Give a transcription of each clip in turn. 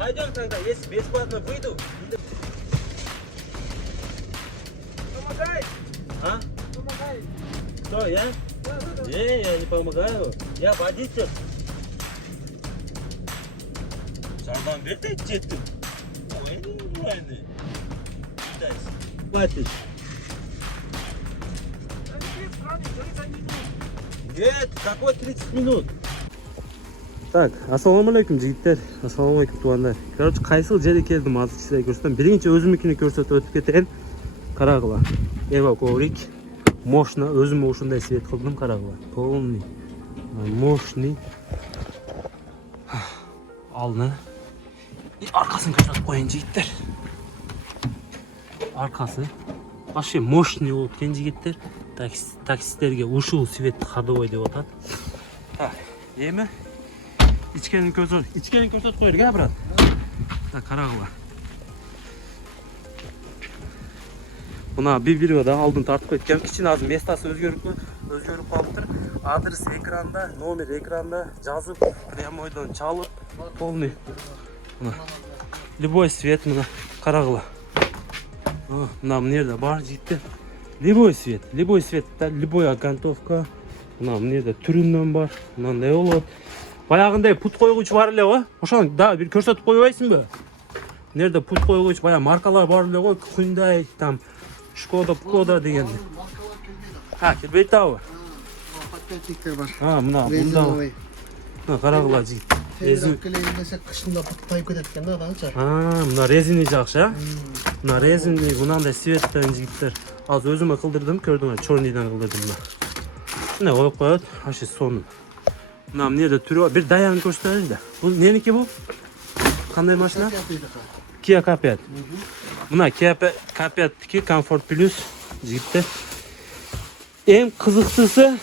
Пойдем тогда, если бесплатно выйду. Помогай! А? Помогай! Кто, я? Да. Не, я не помогаю. Я водитель. Сардан бер де жеттім. Ой, хватит. Нет, какой 30 минут? Так, assalomu alaykum jigitlar. Assalomu alaykum tuvanlar. Короче, qaysi yerga keldim hozir sizlarga ko'rsataman. Birinchi o'zimnikini ko'rsatib o'tib ketayin. Qarag'lar. Eva kovrik. Moshna o'zim o'shunday svet qildim, qarag'lar. Полный. Moshni. Alni. Arkasını ko'rsatib qo'ying jigitlar. Arkası. Вообще мощный bo'lib ketgan jigitlar. Taksistlarga ushul svet ходовой deb atadi. Так, yemi? İçkenin ko'rsatib qo'yarga, brat. Ha, qarag'lar. Buna bir videoda oldin tartib ketgan. Kichkina hozir местасы o'zgarib qolibdir. Adres ekranda, nomer ekranda yozib, прямойdan chalib, полный. Buna любой свет buna qarag'lar. Buna nerede бар jigitlar? Любой свет, любой окантовка. Buna nerede türünden бар. Buna ne olur? Баягындай пут койгуч бар эле го. Ошону да бир көрсөтүп койбойсуңбу? Нерде пут койгуч баягы маркалар бар эле го. Hyundai, там Skoda деген. Ha, келбейт абы. Пакетиктер бар. Мына бунда. Мына карагыла жигит. Резин келгенде кышында путтайып кетет экен да, анча. Мына резини жакшы, а? Мына резини мынандай светтен жигиттер. Азыр өзүмө кылдырдым, көрдүңөр, чорныйдан кылдырдым мына. Мына коюп коет, ашы сонун. Мына эмнеде түрү бар? Бир даянын көрсөтөйүн да. Бул меники бул? Кандай машина? Kia K5. Mına K5'teki Comfort Plus jigitler. En kızıkçısı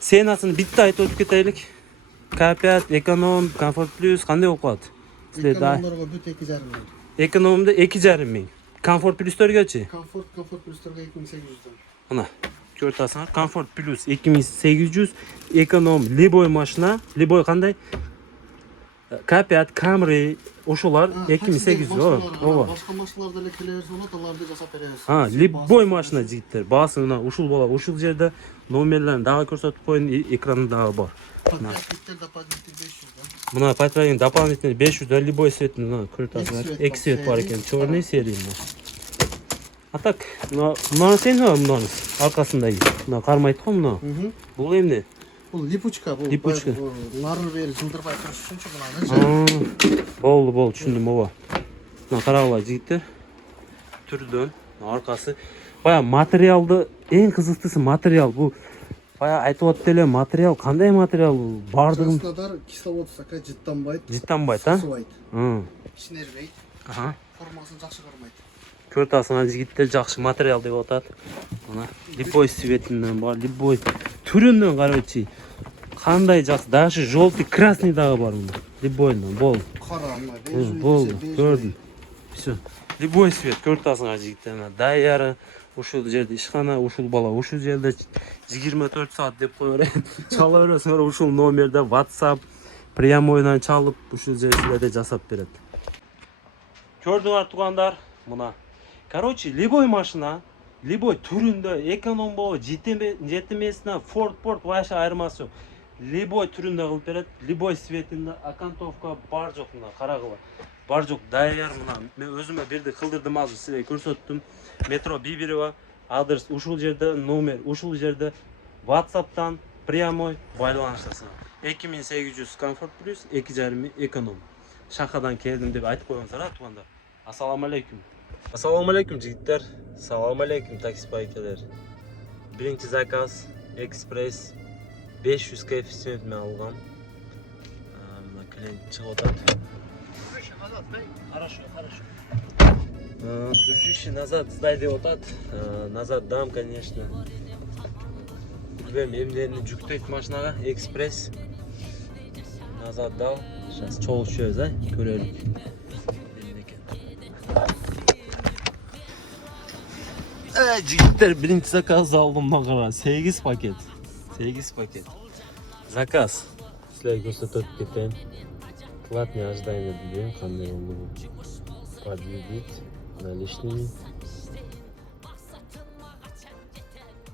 senasını bitti ayet ötüp ketaylik. K5, ekonom, Comfort Plus kanday okuat? Ekonomlarga büt 2,5 ming. Ekonomda 2,5 ming. Comfort Plus'largachi? Comfort Plus'larga 2800'dan. Mana ko'rtasizlar. Comfort Plus 2800, ekonom Liboy mashina. Liboy qanday? K5, Camry, uşular 2800 o. Başka maşinalarda da keleriz ona da jasap bereriz. Ha, Liboy maşina jigitler. Basına uşul bola, uşul yerde nomerlerini daha ko'rsatib qo'ying, ekranında бар. Paketikler doполнительный 500'dan. Buna patrayın doполнительный 500 da Liboy svetini ko'rtasizlar. Ek svet var ekan, черный seriymi. A tak, buna sen ha bundan arkasındayız. Buna qarmaydi-ku buna. Bu emne? Bu lipuchka, bu. Lipuchka. Narı beri жылдырбай туруш үчүнчү буланы. Болду, түшүндүм ооба. Мына карагыла жигиттер. Түрдөн аркасы. Бая материалды, эң кызыктысы материал. Бул бая айтып атты эле материал, кандай материал бардыгын. Краснодар кисловод сака жыттанбайт. Жыттанбайт, а? Суайт. Ишнербейт. Формасын жакшы кармайт. Көртасыңар жигиттер жакшы материал деп атат. Мына Liboy светинен бар, Liboy түрүнөн короче. Кандай жакшы, даже желтый, красный дагы бар мында. Liboy'дан бол. Бол, көрдүм. Всё. Liboy свет көртасыңар жигиттер. Даяры ушул жерде ишкана, ушул бала ушул жерде 24 саат деп кое берет. Чала бересиңер ушул номерде WhatsApp прямойдан чалып ушул жерлерде жасап берет. Көрдүңөр тугандар, мына. Короче, Liboy машина, Liboy түрүндө эконом боло, жетимесине Ford вообще айырмасы жок. Liboy түрүндө кылып берет, Liboy светинде окантовка бар жок мына, карагыла. Бар жок, даяр мына. Мен өзүмө бирди кылдырдым, азыр силерге көрсөттүм. Метро Бибирева, адрес ушул жерде, номер ушул жерде, WhatsApp'тан прямой байланыштасың. 2800 Comfort Plus, 2,5 эконом. Шахадан келдим деп айтып коюңуздар, тугандар. Ассаламу алейкум. Ассаламу алейкум жигиттер. Ассаламу алейкум такси байкелер. Биринчи заказ экспресс 500 коэффициент мен алгам. Мына клиент чыгып атат. Хорошо. Дружище, назад сдай деп атат. Назад дам, конечно. Билбейм, эмнени жүктөйт машинага, экспресс. Назад дал. Сейчас чогулуп жүрөбүз, а? Көрөлүк. Жигиттер, биринчи заказ алдым мага 8 пакет. 8 пакет. Заказ. Силерге көрсөтүп кетейин. Платный ожидание билем, кандай болду. Подвигить наличными.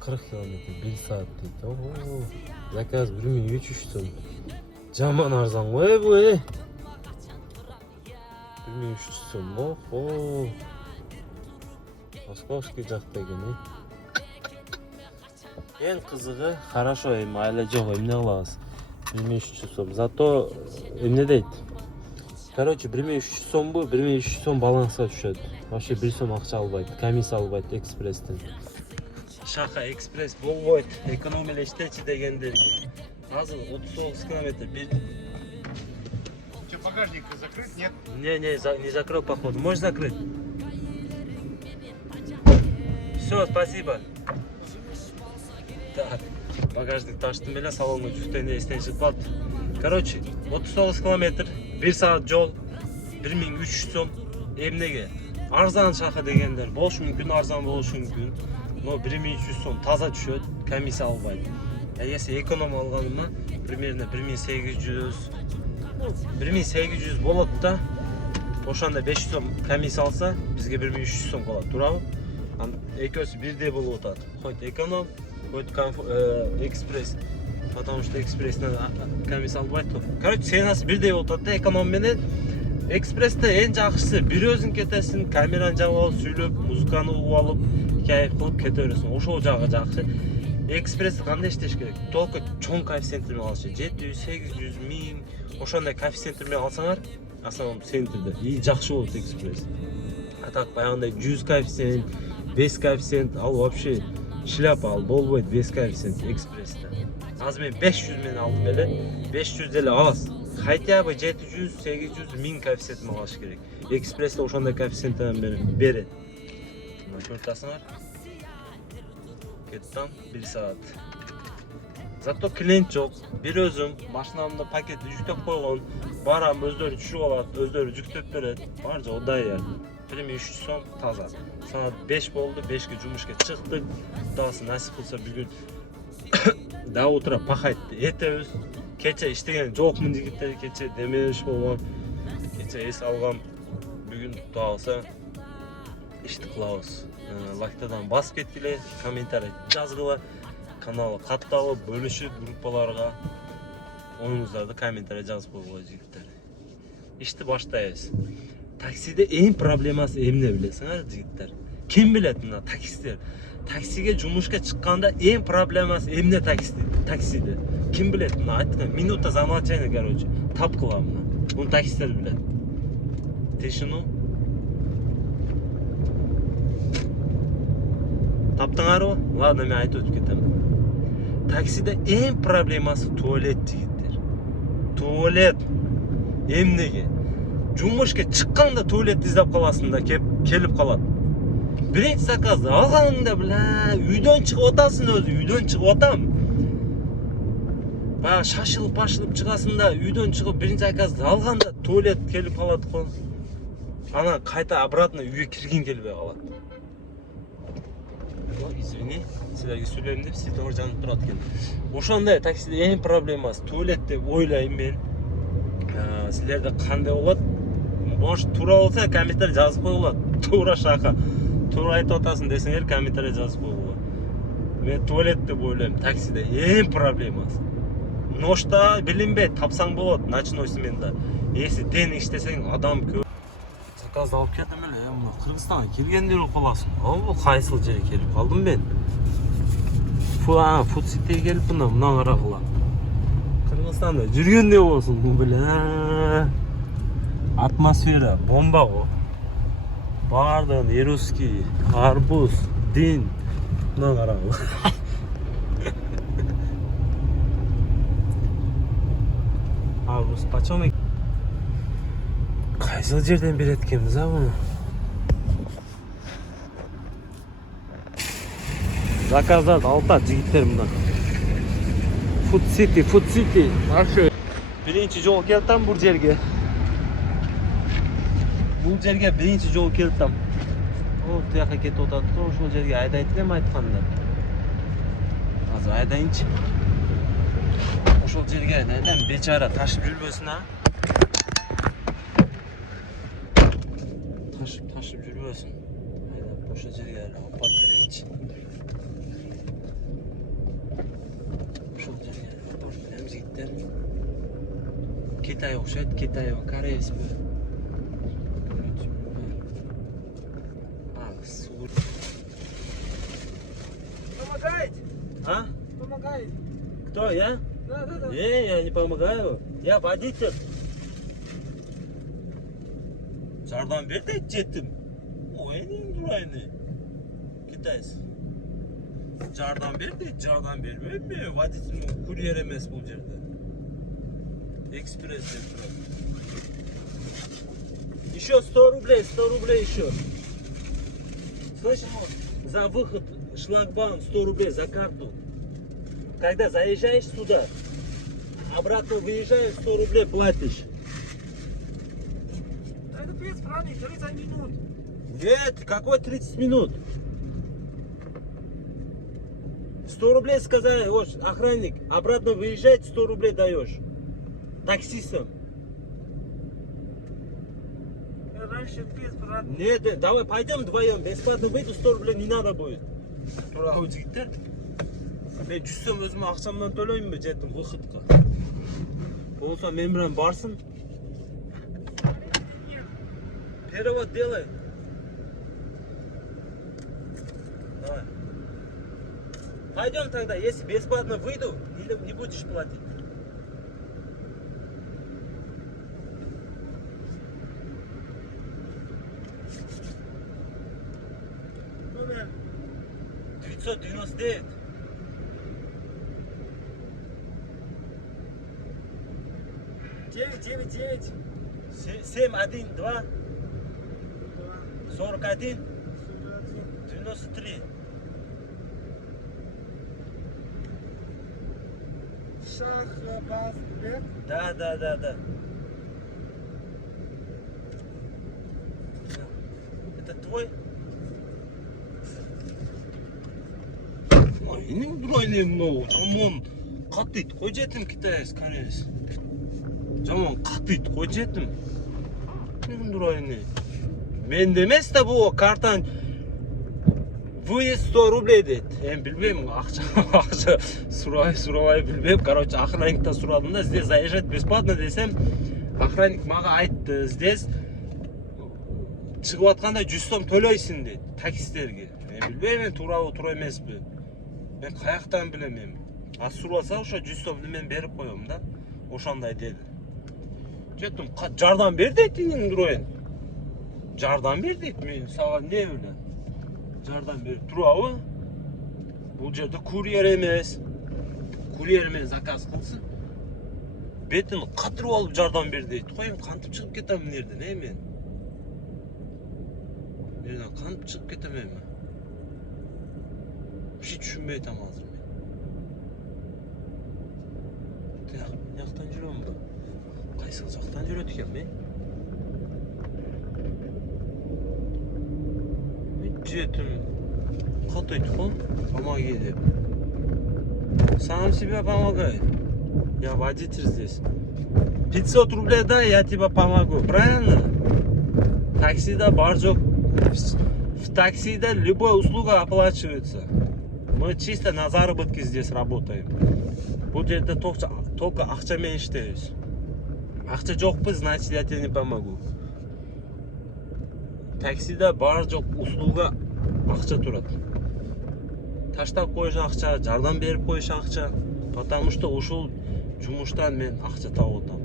40 километр 1 saat дейді. Ого. Заказ 1300 сом. Жаман арзан ғой bu. 1300 сом. Охо. Московский жақта екен. Ең қызығы, хорошо, айла жоқ, эмне кылабыз. 1300 сом. Зато эмне дейт? Короче, 1300 сом bu, 1300 сом балансқа түшөт. Вообще 1 сом акча албайт, комиссия албайт экспресстен. Шаха экспресс болбойт, экономилештечи дегендерге. Азыр 39 километр. Че, багажник закрыт? Нет? Не закрыл, походу. Можешь закрыть? Все, спасибо. Так, багажник таштым эле, салонго жүктөйүндө эстен чыгып калды. Короче, 39 километр, 1 саат жол, 1300 сом. Эмнеге? Арзан шаха дегендер болушу мүмкүн, арзан болушу мүмкүн. Но 1300 сом таза түшөт, комиссия албайт. Если эконом алганыма, примерно 1800, 1800 болот да. Ошондо 500 сом комиссия алса, бизге 1300 сом калат, туурабы? Экөөсү бирдей болуп атат. Хоть эконом, хоть экспресс. Потому что экспресстен комиссия албайт. Короче, ценасы бирдей болуп атат да, эконом менен. Экспрессте эң жакшысы бир өзүң кетесиң, камераны жаап алып, сүйлөп, музыканы угуп алып, кайф кылып кете бересиң. Ошол жагы жакшы. Экспрессти кандай иштеш керек? Только чоң коэффициенттер менен алыш. 700, 800, 1000. Ошондой коэффициенттер менен алсаңар, основном центрде и жакшы болот экспресс. А так баягындай 100 коэффициент, 5 коэффициент ал вообще шляпа ал болбойт 5 коэффициент экспрессте. Азыр мен 500 менен алдым эле. 500 деле аз. Хотя бы 700, 800, 1000 коэффициент менен алыш керек. Экспрессте ошондой коэффициенттен берет. Мына көрүп Кеттам 1 саат. Зато клиент жок. Бир өзүм машинамда пакетти жүктөп койгон. Барам, өздөрү түшүп алат, өздөрү жүктөп берет. Бар жок даяр. 1300 сом таза. Саат 5 болду, 5ке жумушка чыктык. Кудасы насип кылса бүгүн да утра пахать этебиз. Кече иштеген жокмун жигиттер, кече демеш болгон. Кече эс алгам. Бүгүн кудасы ишти кылабыз. Лайктардан басып кеткиле, комментарий жазгыла, каналы катталып, бөлүшүп, группаларга оюңуздарды комментарий жазып койгула жигиттер. Ишти баштайбыз. Таксиде эң проблемасы эмне билесиңер, жигиттер? Ким билет мына таксистер? Таксиге жумушка чыкканда эң проблемасы эмне таксиде? Ким билет мына айткан? Минута замолчания, короче, тапкыла мына. Муну таксистер билет. Тишину. Таптыңарбы? Ладно, мен айтып өтүп кетем. Таксиде эң проблемасы туалет, жигиттер. Туалет. Эмнеге? Жумушка чыкканда туалет издеп каласың да, келип калат. Биринчи заказды алганыңда, үйдөн чыгып атасың өзү, үйдөн чыгып атам. Баягы шашылып чыгасың да, үйдөн чыгып биринчи заказды алганда туалет келип калат го. Ана кайта обратно үйгө киргин келбей калат. Извини, силерге сүйлөйм деп светофор жанып турат экен. Ошондой таксиде эң проблемасы туалет деп ойлойм мен. Силерде кандай болот? Может, туура болсо комментарий жазып койгула. Туура шака. Туура айтып атасың десеңер комментарий жазып койгула. Мен туалет деп ойлойм. Таксиде эң проблемасы. Ношта билинбейт, тапсаң болот, ночной сменда. Если ден иштесең адам көп. Заказды алып келдим эле, мына Кыргызстанга келгенде эле каласың. Бул кайсыл жерге келип калдым мен? Фуд Сити келип мына карагыла. Кыргызстанда жүргенде болсун, бул атмосфера бомба го. Бардыгын русский, арбуз, дин, мына карагыла. Арбуз почем? Кайсыл жерден берет экенбиз муну? Заказдарды алып жигиттер мына. Food City. Биринчи жолу келдим бул жерге. Биринчи жолу келдим. О, тияка кетип атат го, ошол жерге айдайт элем айтканда. Азыр айдайынчы. Ошол жерге айдайм, бечара ташып жүрбөсүн а. taşıp жүрбөсүн. Айдап boşa жерге апарып берейинчи. Ошол жерге апарып беремиз жигиттер. Китай окшойт, Китайбы, Кореясыбы. Помогает? А? Помогает. Кто, я? Да. Я не помогаю. Я водитель. Жардам бер дейт жеттим. Ой, энең дурайны. Китайс. Жардам бер дейт, жардам бербейм мен. Водитель курьер эмес бул жерде. Экспресс деп турат. Еще 100 рублей еще. Слышишь? За выход шлагбаум 100 рублей за карту. Когда заезжаешь сюда, обратно выезжаешь, 100 рублей платишь. Это без франи, 30 минут. Нет, какой 30 минут? 100 рублей сказали, вот, охранник, обратно выезжать, 100 рублей даешь. Таксистам. Раньше без франи. Нет, давай пойдем вдвоем, бесплатно выйду, 100 рублей не надо будет. Туралы жигиттер. Мен жүзсөм өзүм акчамдан төлөймүнбү жеттим выходко. Болсо мен менен барсын. Перевод делай. Давай. Пойдем тогда, если бесплатно выйду, не будешь платить. Номер 999. 999. 712 41 93. Шахбазбек. Да. Это твой? Ой, энең дурайны мынау. Жаман катыйт. Кой жетим Китайс, Кореяс. Жаман катыйт. Кой жетим. Энең дурайны. Менде эмес да бул картан выезд 100 рублей дейт. Билбейм, акча сурабай билбейм. Короче, охранниктан сурадым да, здесь заезжать бесплатно десем, охранник мага айтты, здесь чыгып атканда 100 сом төлөйсүн дейт таксистерге. Мен билбейм, мен туурабы, туура эмеспи. Мен каяктан билем эми. А сураса ошо 100 сомду мен берип коем да. Ошондой деди. Жеттим, жардам бер дейт энең дурайын. Жардам бер дейт, мен сага эмне билем. Жардам бер турабы? Бул жерде курьер эмес. Курьер менен заказ кылсын. Бетин катырып алып жардам бер дейт. Коем, кантип чыгып кетем мына жерден, мен? Нерден кантип чыгып кетем эми? Вообще түшүнбөй атам азыр мен. Жактан жүрөм бу. Кайсы жактан жүрөт экен мен? Жетим катыйт го, помоги деп. Сам себе помогай. Я водитель здесь. 500 рублей дай, я тебе помогу. Правильно? Таксида бар жок. В таксида любая услуга оплачивается. Мы чисто на заработке здесь работаем. Бул жерде только акча менен иштейбиз. Акча жокпу, значит я тебе не помогу. Таксида бар жок услуга акча турат. Таштап коюш акча, жардам берип коюш акча. Потому что ушул жумуштан мен акча таап атам.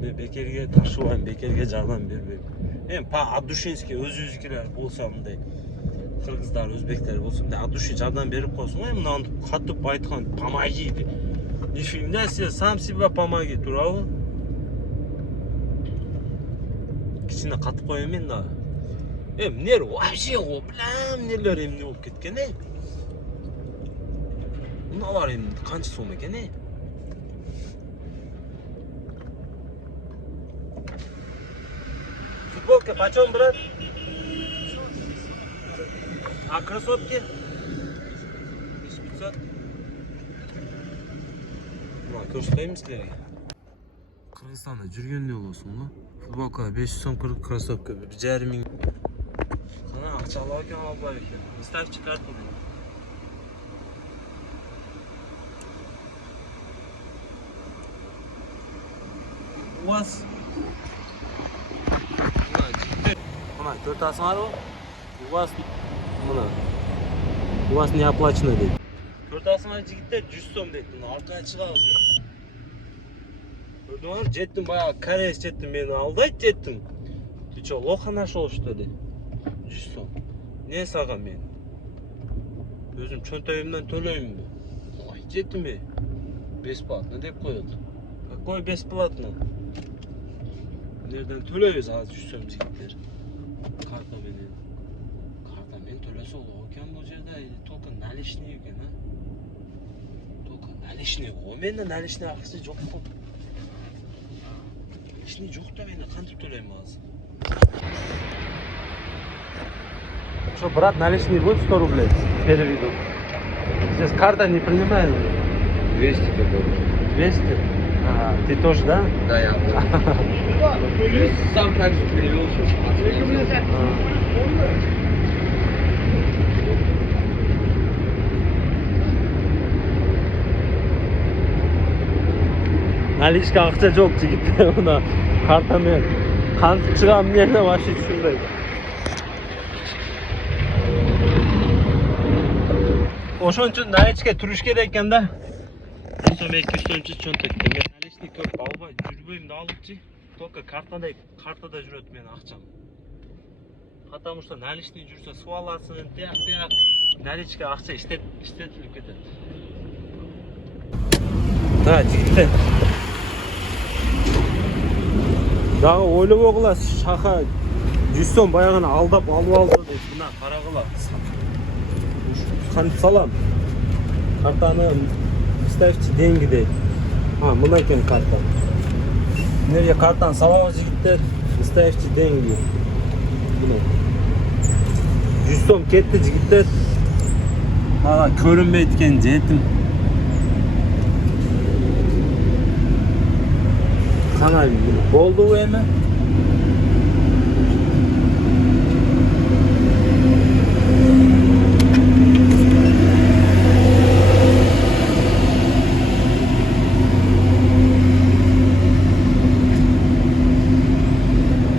Мен бекерге ташыбайм, бекерге жардам бербейм. Эми от душинский өзүбүзгүлөр болсо мындай кыргыздар, өзбектер болсо мындай от души жардам берип койсуң, мынаны катып айткан помоги деп. Нифига себе, сам себе помоги, туурабы? Кичине катып коем мен да. Эмнелер вообще го билем, нелер эмне болуп кеткен э? Мыналар эми канча сом экен э? Футболка почем, брат? А кроссовки? 1500. Көрсөтөйм силерге. Кыргызстанда жүргөндө болосуң го. Футболка 500 сом, кроссовка 1,5 миң. Кана акча алып экен, албай экен. Ставчы карту. У вас мына 4 асыңар го. У вас мына у вас не оплачено дейт. 4 асыңар жигиттер 100 сом дейт. Мына аркага чыгабыз деп. Көрдүңөр, жеттим баягы кореец жеттим, мени алдайт жеттим. Ты чё, лоха нашел что ли? 100 сом. Не сага мен? Өзүм чөнтөгүмдөн төлөймүнбү? Ой, жеттимби? Бесплатно деп коет. Какой бесплатно? Nereden төлөйбүз азыр 100 сом жигиттер? Карта менен. Карта менен төлөсө болот экен бул жерде, только наличный экен, а? Только наличный. О менде наличный акча жок го. Наличный жок да, мен кантип төлөйм азыр? Что, брат, наличный будет 100 рублей? Переведу. Здесь карта не принимает. 200 такой. 200? Ага, ты тоже, да? Да, я. Сам также перевел сейчас. Наличка акча жок жигиттер, мына карта менен кантип чыгам эмне вообще түшүнбөйм. Ошон үчүн наличке туруш керек экен да. Сом 200 сомчу чөнтөктө мен наличный көп албай жүрбөйм да, алыпчы. Только картада жүрөт менин акчам. Потому что наличный жүрсө суу аласың, тияк. Наличка акча иштетилип кетет. Да, жигиттер. Дагы ойлобой кыласыз, шаха 100 сом баягыны алдап алып алды дейт. Мына карагыла. Кантип салам? Картаны ставьте деньги дейт. Мына экен карта. Эмнеге картаны салабыз жигиттер? Ставьте деньги. Мына 100 сом кетти жигиттер. Көрүнбөйт экен, жетим. Sana boldu эми?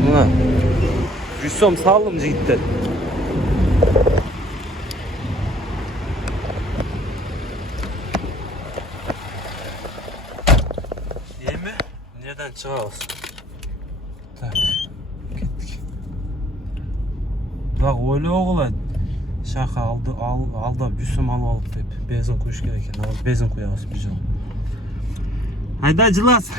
Mına 100 сом салдым жигиттер. Эми nereden çıkıyoruz? Так, kettik. Bak öyle oğula şaka aldı 100 сом alып alıp deyip benzin koyuş gerek ekan. Benzin koyabız bir жол. Hayda Cılas.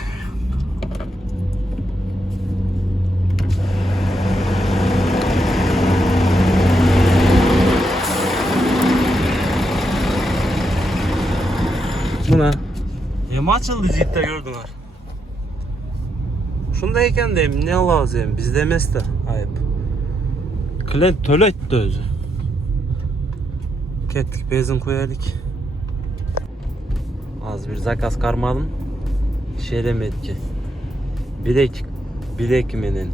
Buna yema açıldı jigitler, gördüңөр. Ушундай экен да, эмне алабыз эми, бизде эмес да, айып. Клиент төлөйт да өзү. Кеттик, бензин коелик. Азыр бир заказ кармадым. Шереметке. Биреки менен.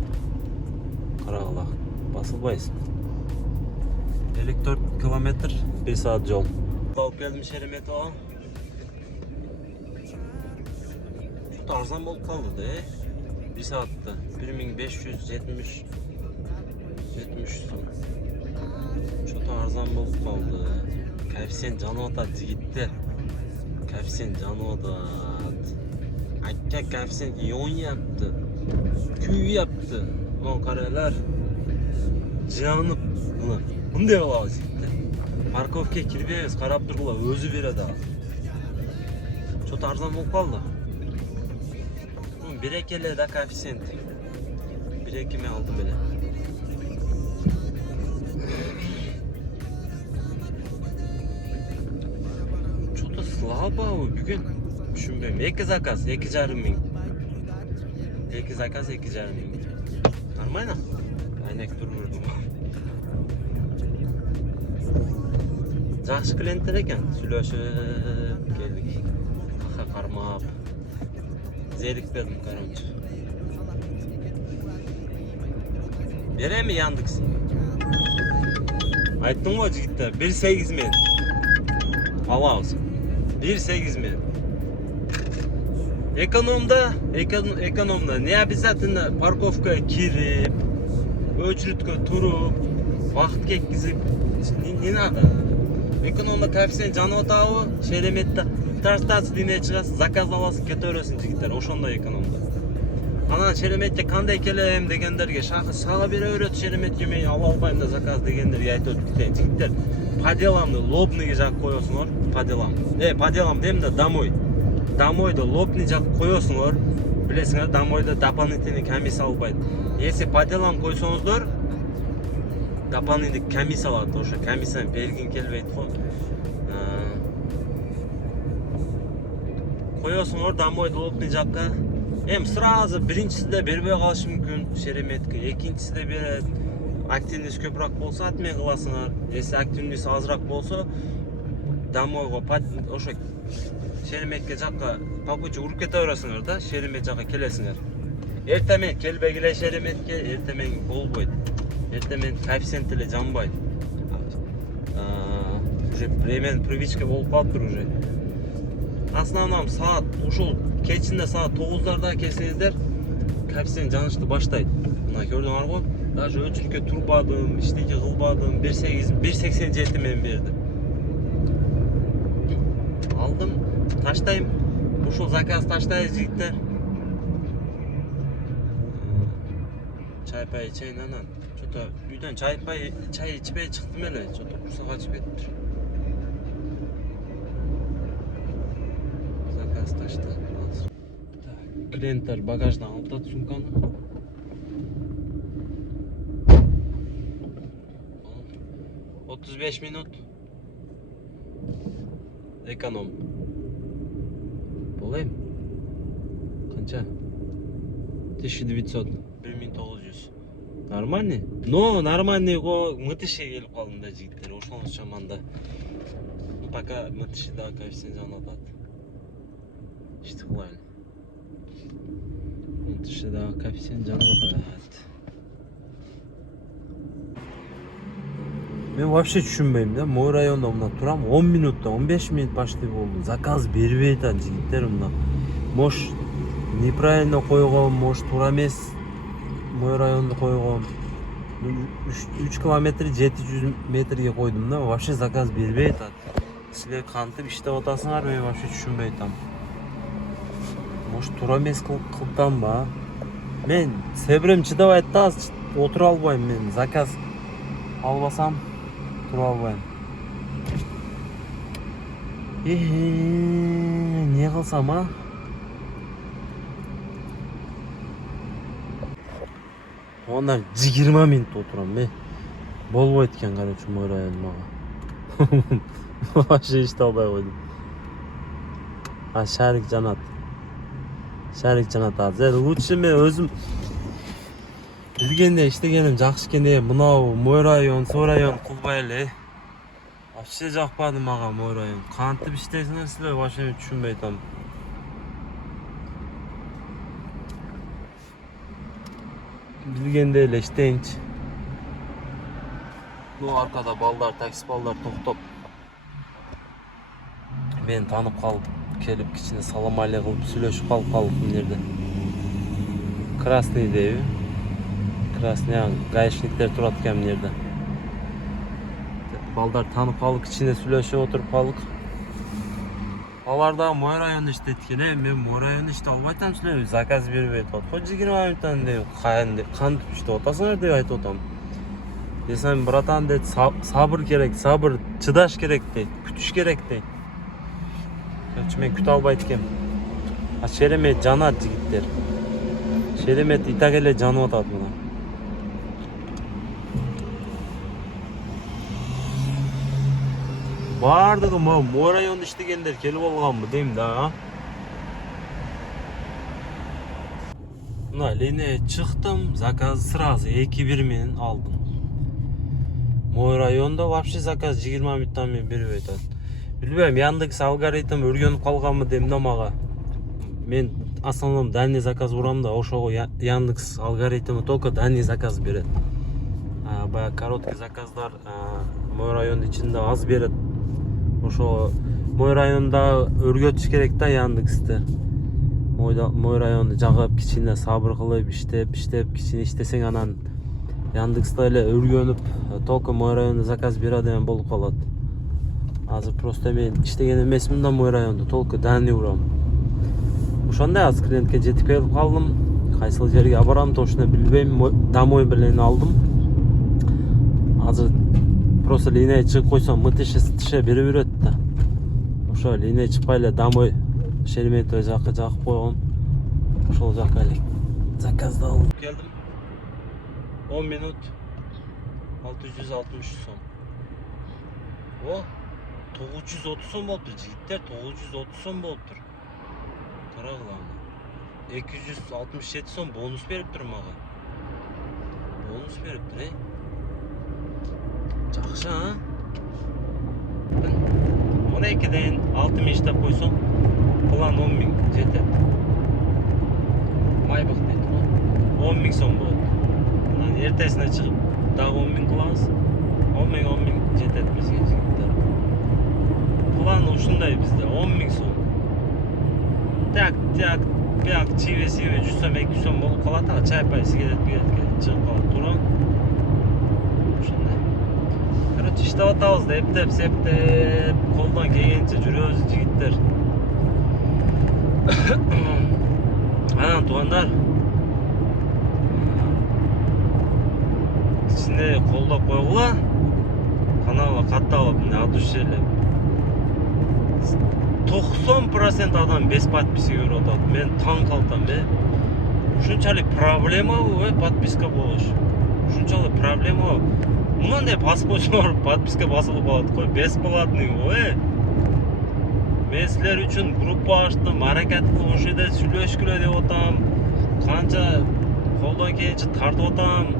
Карагыла, басылбайсың. 54 километр, 1 saat жол. Алып келдим Шереметова. Çok arzan bolup kaldı da. 1 saatte 1570 сом. Çok arzan bolup kaldı. Koeffisient canı otat jigitler. Koeffisient canı otat. Akka koeffisient 10 yaptı. Küy yaptı. Ulan kareler canıp bunu. Bunu da alabız jigitler. Parkovka kirбейбиз, карап тургула, өзү берет ал. Çok arzan bolup kaldı. Birekele de koeffisient. Birekimi aldım bile. Çok da slaba bugün. Düşünmüyorum. 2 zakaz, 2,5 ming. 2 zakaz, 2,5 ming. Нормально? Aynek dururdum. Жақсы клиенттер екен. Сүйлөшүп келдик. Аха кармап. Zeriktirdim короче. Бере mi Яндекс? Ayttım ғой жігіттер, 1.8 мен. Алабыз. 1.8 мен. Экономда не обязательно парковка кирип, очередке туруп, вакыт кеткизип, не надо. Экономда коэффициент жанып атабы, Шереметте тарс дейне чыгасыз, заказ аласыз, кете бересиң жигиттер, ошондой экономда. Анан Шереметке кандай келем дегендерге сага бере берет, Шереметке мен ала албайм да заказ дегендерге айтып өтүп жигиттер. По делам лобныйга жакып коесуңар, по делам. По делам дейм да домой. Домойда лобный жакып коесуңар, билесиңер, домойда дополнительный комиссия албайт. Если по делам койсоңуздар, дополнительный комиссия алат, ошо комиссияны бергин келбейт го. Коесуңар домойда лобный жакка. Сразу биринчисинде бербей калышы мүмкүн Шереметке, экинчисинде берет. Активность көбүрөөк болсо атмен кыласыңар. Если активность азыраак болсо, домойго ошо Шереметке жакка попутча уруп кете бересиңер да, Шеремет жакка келесиңер. Эртемен келбегиле Шереметке, эртемен болбойт. Эртемен коэффициент эле жанбайт. Уже временный привычка болуп калыптыр уже. Основном саат ушул кечинде саат 9-дарда келсеңиздер, коэффициент жанышты баштайт. Мына көрдүңөр го, даже өчүркө турбадым, иштеке кылбадым, 1.87 мен бердим. Алдым, таштайм. Ушул заказ таштайбыз жигиттер. Чай-пай ичейин анан. Чото үйдөн чай ичпей чыктым эле, чото курса качып кетиптир. Заказ ташты. Клиенттер багаждан алып атат сумканы. 35 минут. Эконом. Болайм? Канча? 1900. 1900. Нормальный? Но нормальный го мытышке келип калдым да жигиттер. Ошону чаманда. Пока мытыши да коэффициент жанып атат. Ишти кылайын. Мытыши да коэффициент жанып атат. Мен вообще түшүнбөйм да. Мой районда мына турам 10 минутта, 15 минут почти болду. Заказ бербей атат жигиттер мына. Может неправильно койгом, может туура эмес. Мой районду койгом. 3 километр 700 метрге койдум да. Вообще заказ бербей атат. Силер кантип иштеп атасыңар, мен вообще түшүнбөй атам. Может туура эмес кылтам ба? Мен себирем чыдабайт да, отура албайм мен. Заказ албасам тура албайм. Не кылсам а? Онда 20 минут отурам мен. Болбойт экен, короче, мой район мага. Вообще иштей албай койдум. Шарик жанат. Шарик жанат азыр. Лучше мен өзүм билгенде иштегеним жакшы экен. Мынау мой район, сол район кылбай эле. Вообще жакпады мага мой район. Кантип иштейсиңер силер, вообще түшүнбөй атам. Билгенде эле иштейинчи. Бул аркада балдар, такси балдар токтоп. Мен танып калып, келип кичине салам алейкум кылып сүйлөшүп калып мына жерде. Красный дейби. Красный гаишниктер турат экен мына жерде. Балдар танып калып кичине сүйлөшүп отуруп калдык. Алар да мой районда иштейт экен. Мен мой районда иштей албай атам, силер заказ бербей атат. 20 минуттан деп кантип иштеп атасыңар деп айтып атам. Десем, братан дейт, сабыр керек, сабыр, чыдаш керек дейт, күтүш керек дейт. Мен күтө албайт экем. Шеремет жанат жигиттер. Шеремет итак эле жанып атат мына. Бардыгы мой районда иштегендер келип алганбы дейм да. Мына линия чыктым, заказ сразу 2-1 менен алдым. Мой районда вообще заказ 20 минуттан мен бербей атат. Билбейм, Яндекс алгоритм өргөнүп калганбы дейм да мага. Мен основном дальний заказ урам да, ошого Яндекс алгоритмі только дальний заказ берет. Баягы короткий заказдар мой райондун ичинде аз берет. Ошо мой районда өргөтүш керек да Яндексти. Мой районду жагып кичине сабыр кылып иштеп кичине иштесең анан Яндекста эле өргөнүп только мой районда заказ бере деген болуп калат. Азыр просто мен иштеген эмесмин да мой районда, только дальний урам. Ошондой аз клиентке жетип келип калдым. Кайсыл жерге барам точно билбейм, домой билен алдым. Азыр просто линия чыгып койсом МТШ бере берет да. Ошо линия чыкпай эле домой Шереметьево жакка жакып койгон. Ошол жакка эле заказды алып келдим. 10 минут 660 сом. О, 930 сом болуптур жигиттер, 930 сом болуптур. Карагыла. 267 сом бонус бериптир мага. Бонус бериптир, Жакшы, 12ден 6 миң иштеп койсом, план 10 миң жетет. Майбак дейт го. 10 миң сом болот. Анан эртесине чыгып, дагы 10 миң кылабыз. 10 миң жетет бизге жигиттер. План ушундай бизде 10 миң сом. Так, бияк чиви 100 сом, 200 сом болуп калат, чай пай сигарет чыгып калат, туура. Ушундай. Короче, иштеп атабыз да, эптеп, колдон келгенче жүрөбүз жигиттер. Анан туугандар, кичине колдоп койгула, каналга катталып, от души эле. 90% адам без подписки көрүп атат. Мен таң калтам, ушунчалык проблемабы, подписка болуш. Ушунчалык проблема. Мындай басып койсоңор подписка басылып калат го, бесплатный го, Мен силер үчүн группа ачтым, аракет кылып ошол жерде сүйлөшкүлө деп атам. Канча колдон келгенче тартып атам,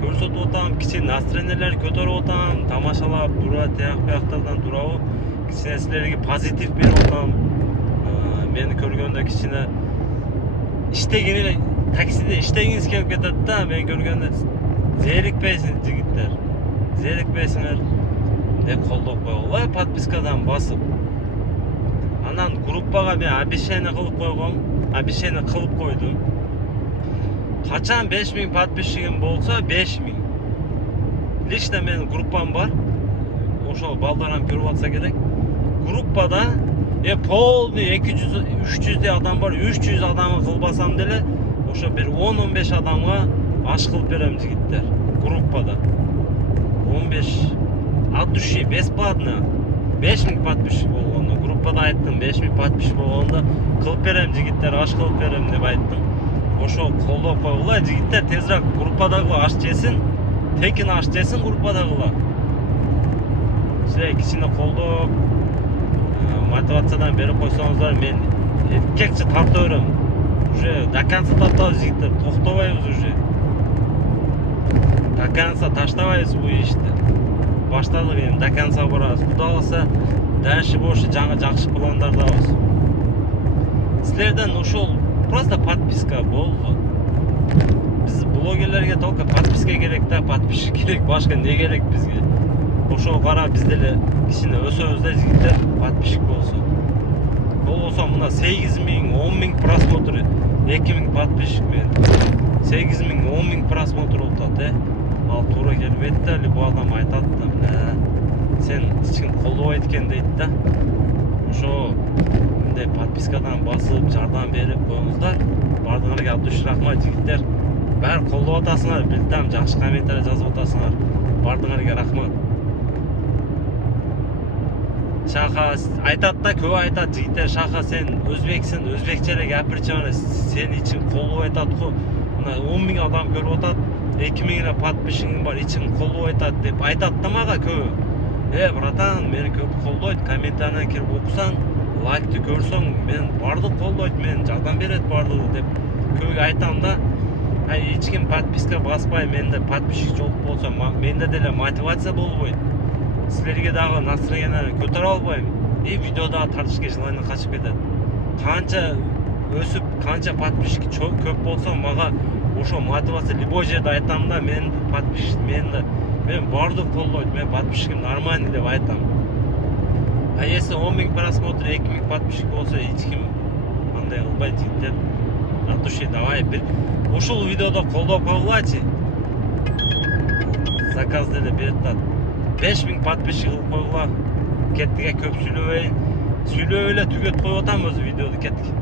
көрсөтүп атам, кичине настроениялар көтөрүп атам, тамашалап тура тияк-бияктардан турабы. Кичине силерге позитив берип атам. Мени көргөндө кичине иштеген таксиде иштегиңиз келип кетет да, мен көргөндө зерикпейсиң жигиттер. Зерикпейсиңер деп колдоп койгула, подпискадан басып. Анан группага мен обещание кылып койгом, обещание кылып койдум. Качан 5000 подписчигим болсо 5000. Лично менин группам бар. Ошол балдарым көрүп атса керек. Группада полный 200-300 адам бар. 300 адамы кылбасам деле, ошо бир 10-15 адамга аш кылып берем жигиттер. Группада 15 от души бесплатно 5000 подписчик болгондо, группада айттым 5000 подписчик болгондо кылып берем жигиттер, аш кылып берем деп айттым. Ошо колдоп койгула жигиттер, тезирээк группадагы аш жесин, текин аш жесин группадагылар. Силер кичине колдоп мотивациядан берип койсоңуздар, мен эркекче тарта берем. Уже до конца тартабыз жигиттер, токтобойбуз уже. До конца таштабайбыз бул ишти. Баштадык эми, до конца барабыз. Кудай калса, дальше больше жаңы жакшы пландардабыз. Силерден ушул просто подписка болду. Биз блогерлерге только подписка керек да, подписчик керек, башка не керек бизге? Ошого карап биз деле кичине өсөбүз да жигиттер, подписчик болсо. Болбосо мына 8000, 10000 просмотр, 2000 подписчик мен. 8000, 10000 просмотр болот, Ал туура келбейт да, бул адам айтат да, сен ичким колдобойт экен дейт да. Ошо мындай подпискадан басып, жардам берип коюңуздар. Бардыгыңарга от души рахмат жигиттер. Баары колдоп атасыңар, билдим, жакшы комментарий жазып атасыңар. Бардыгыңарга рахмат. Шаха айтат да, көп айтат жигиттер, Шаха сен өзбексиң, өзбекче эле гапирчи, сен ичиң колдоп атат го. Мына 10 000 адам көрүп атат, 2000 эле подписчигиң бар, ичиң колдоп атат деп айтат да мага көп. Братан, мени көп колдойт, комментарийне кирип окусаң, лайкты көрсөң, мен бардык колдойт, мен жардам берет бардыгы деп көбүгө айтам да. Ичким подписка баспай, менде подписчик жок болсо, менде деле мотивация болбойт. Силерге дагы настроение көтөрө албайм. Видеода тартышка желание качып кетет. Канча өсүп канча подписчик көп болсо мага ошо мотивация любой жерде айтам да, мен подписчик мен баардык колдойт, мен подписчигим нормальный деп айтам. А если 10 000 просмотр, 2 000 подписчик болсо эч ким андай кылбайт жигиттер. От души давай бир ушул видеодо колдоп койгулачы. Заказ деле берет да. 5000 подписчик кылып койгула. Кеттиге көп сүйлөбөй эле түгөтүп коюп атам өзү видеоду кеттик.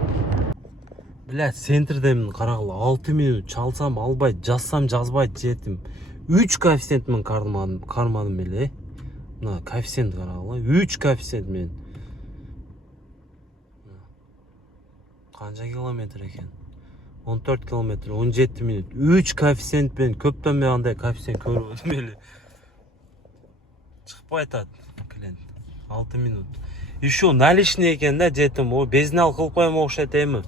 Блядь, центрдемин карагыла 6 минут чалсам албайт, жазсам жазбайт жетим. 3 коэффициент мен кармадым эле. Мына коэффициент карагыла, 3 коэффициент мен. Канча километр экен? 14 километр, 17 минут. 3 коэффициент мен көптөн мен андай коэффициент көрбөдүм эле. Чыкпай атат клиент. 6 минут. Еще наличный экен да жетим. О, безнал кылып коем окшойт эми.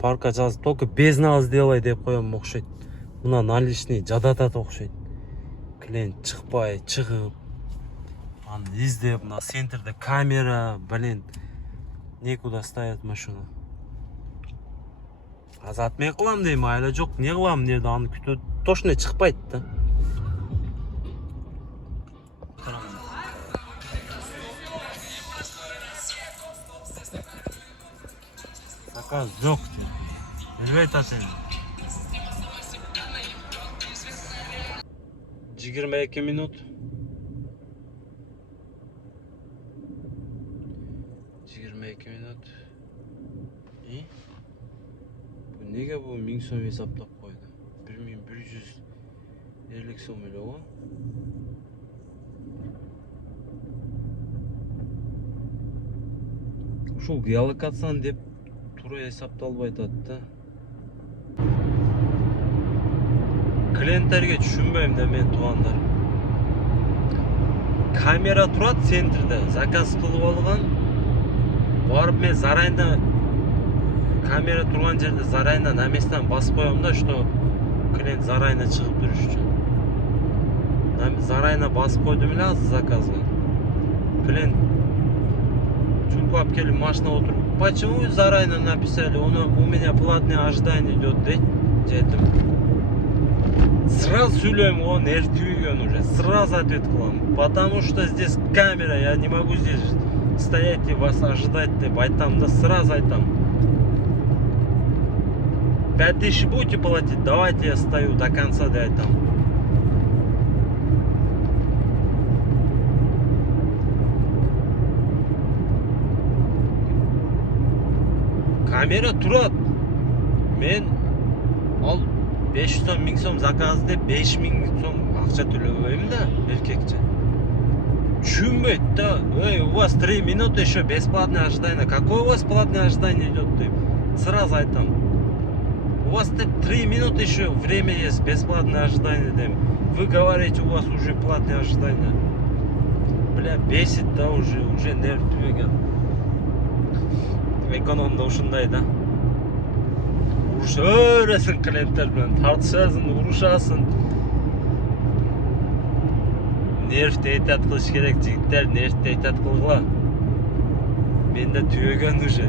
Парка жазып, только безнал сделай деп коем окшойт. Мына наличный жадатат окшойт. Клиент чыкпай, чыгып. Аны издеп, мына центрде камера, блин. Некуда ставят машину. Азатмай кылам дейм, айла жок, не кылам, нерде аны күтөт. Точно чыкпайт да. Заказ жок де. Билбей атасың. 22 минут. 22 минут. И? Неге bu 1000 сом hesaptap koydu? 1150 сом эле го. Ушул геолокацияны деп туура hesaptalбай атат да. Клиенттерге түшүнбөйм да мен туугандар. Камера турат центрде, заказ кылып алган. Барып мен зарайында камера турган жерде зарайына на местан басып коем да, что клиент зарайына чыгып туруш үчүн. Зарайына басып койдум эле азыр заказга. Клиент чуркап келип машина отуруп, почему зарайно написали, у меня платное ожидание идет, дейт, жетим. Сразу сөйлөйм, он эртүүгөн уже, сразу ответ кылам. Потому что здесь камера, я не могу здесь стоять и вас ожидать деп айтам да, сразу айтам. 5000 будете платить, давайте я стою до конца деп айтам. Камера турат. Мен ал 500 сом, 1000 сом заказ деп 5000 сом акча төлөбөйм да, эркекче. Түшүнбөйт да. Эй, у вас 3 минуты еще бесплатное ожидание. Какое у вас платное ожидание идет? Деп сразу айтам. У вас 3 минуты еще время есть, бесплатное ожидание. Деп. Вы говорите, у вас уже платное ожидание. Бля, бесит да уже нерв түбөгөн. Экономда ушундай да. Урушасың клиенттер менен, тартышасың, урушасың. Нервти эйтат кылыш керек, жигиттер, нервти эйтат кылгыла. Менде түбөгөн уже.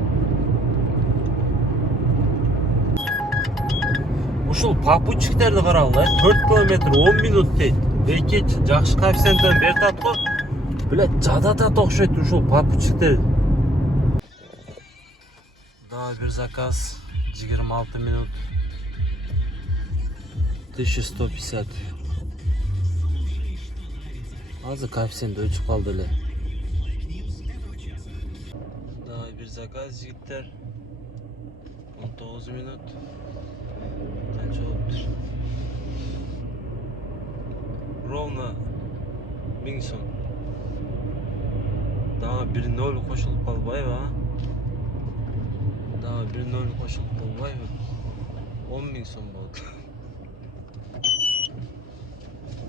Ушул попутчиктерди карагыла, 4 километр 10 минут дейт. Эки жакшы коэффициенттен берип атат го. Блядь, жадатат окшойт ушул попутчиктер. Да, bir заказ 26 минут 1150. Азыр коэффициент өчүп калды эле. Да, bir заказ жигиттер 19 минут. Канча болуптур? Ровно 1000 сом. Да, 1-0 кошулуп калбайбы, а? Да, 1-0 кошулуп калбайбы? 10 000 сом болот.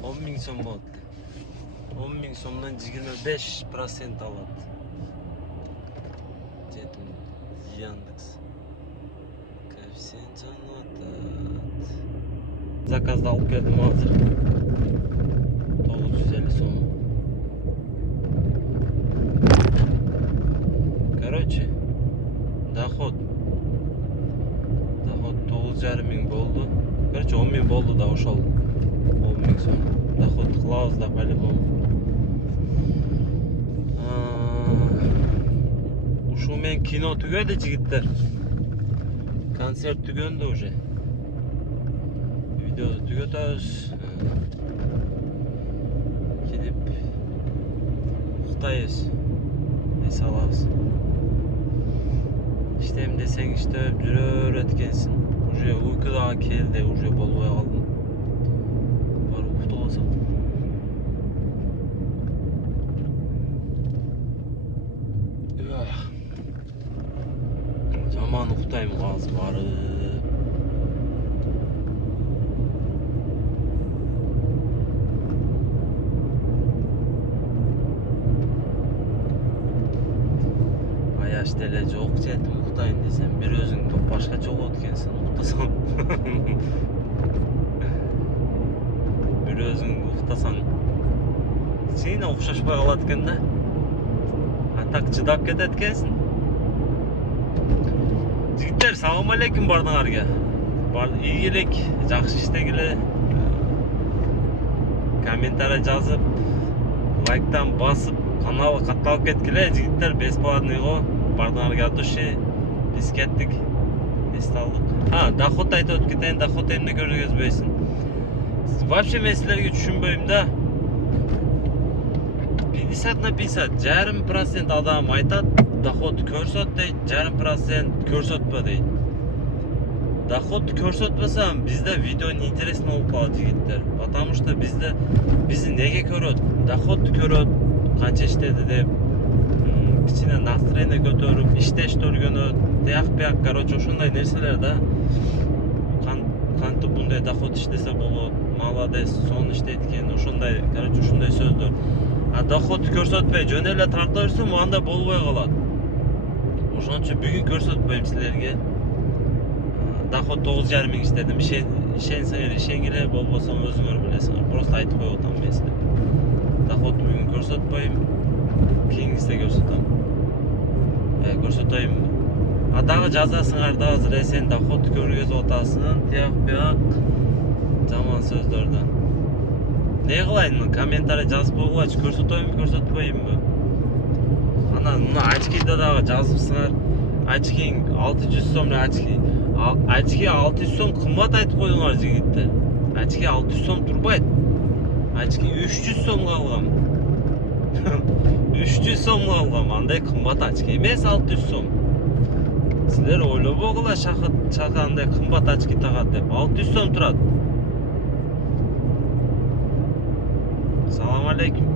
10 000 сом болот. 10 000 сомдон 25% алат. Жетим Яндекс. Коэффициент жанатат. Заказды алып келдим азыр. 950 сом. Короче, доход 9,5 ming bo'ldi. Короче, 10 ming bo'ldi da ошол. 10 ming so'm. Доход qilamiz da по-любому. Uшу men kino tugadi jigitlar. Konsert tugandi уже. Videoni tugatamiz. Kelib uxtaymiz. Salamiz. İşteyim deseng işte жүрөр etkensin. Уже uyku daha keldi, уже болбой калдым. Барып уктап алсам. Жаман уктайм азыр барып. Деле жок жетим уктайын десем, бир өзүңдү башкача болот экенсиң уктасаң. Бир өзүңдү уктасаң сене окшошпой калат экен да. А так чыдап кетет экенсиң. Жигиттер, салам алейкум бардыңарга. Ийгилик, жакшы иштегиле. Комментарий жазып, лайктан басып, каналга катталып кеткиле. Жигиттер, бесплатныйго. Бардыңарга от души. Биз кеттик. Эсте алдык. Доход айтып өтүп кетейин, доход эмне көргөзбөйсүн. Вообще мен силерге түшүнбөйм да. 50 на 50, жарым процент адам айтат, доход көрсөт дейт, жарым процент көрсөтпө дейт. Доход көрсөтпөсөм, бизде видео неинтересно болуп калат жигиттер. Потому что бизди неге көрөт? Доход көрөт, канча иштеди деп. Кичине настроение көтөрүп, иштеш көргөнөт, тияк-пияк, короче, ошондой нерселер да. Кантип мындай доход иштесе болот, молодец, сонун иштейт экен, ошондой, короче, ушундай сөздөр. Доход көрсөтпөй, жөн эле тарта берсем, анда болбой калат. Ошон үчүн бүгүн көрсөтпөйм силерге. Доход 9,5 миң иштедим. Ишенсеңер ишенгиле, болбосо өзүңөр билесиңер. Просто айтып коюп атам мен силерге. Доход бүгүн көрсөтпөйм. Кийинкисинде көрсөтөм. Көрсөтөйм. Дагы жазасыңар да азыр сен доход көргөзүп атасың, тияк-пияк жаман сөздөрдү. Не кылайын? Комментарий жазып койгулачы, көрсөтөйүнбү, көрсөтпөйүнбү? Мына очкиде дагы жазыпсыңар. Очкиң 600 сом, очки 600 сом кымбат айтып койдуңар жигиттер. Очки 600 сом турбайт. Очки 300 сомго алгам. 300 сомго алгам. Андай кымбат очки эмес 600 сом. Силер ойлобогула шака андай кымбат очки тагат деп. 600 сом турат. Салам алейкум.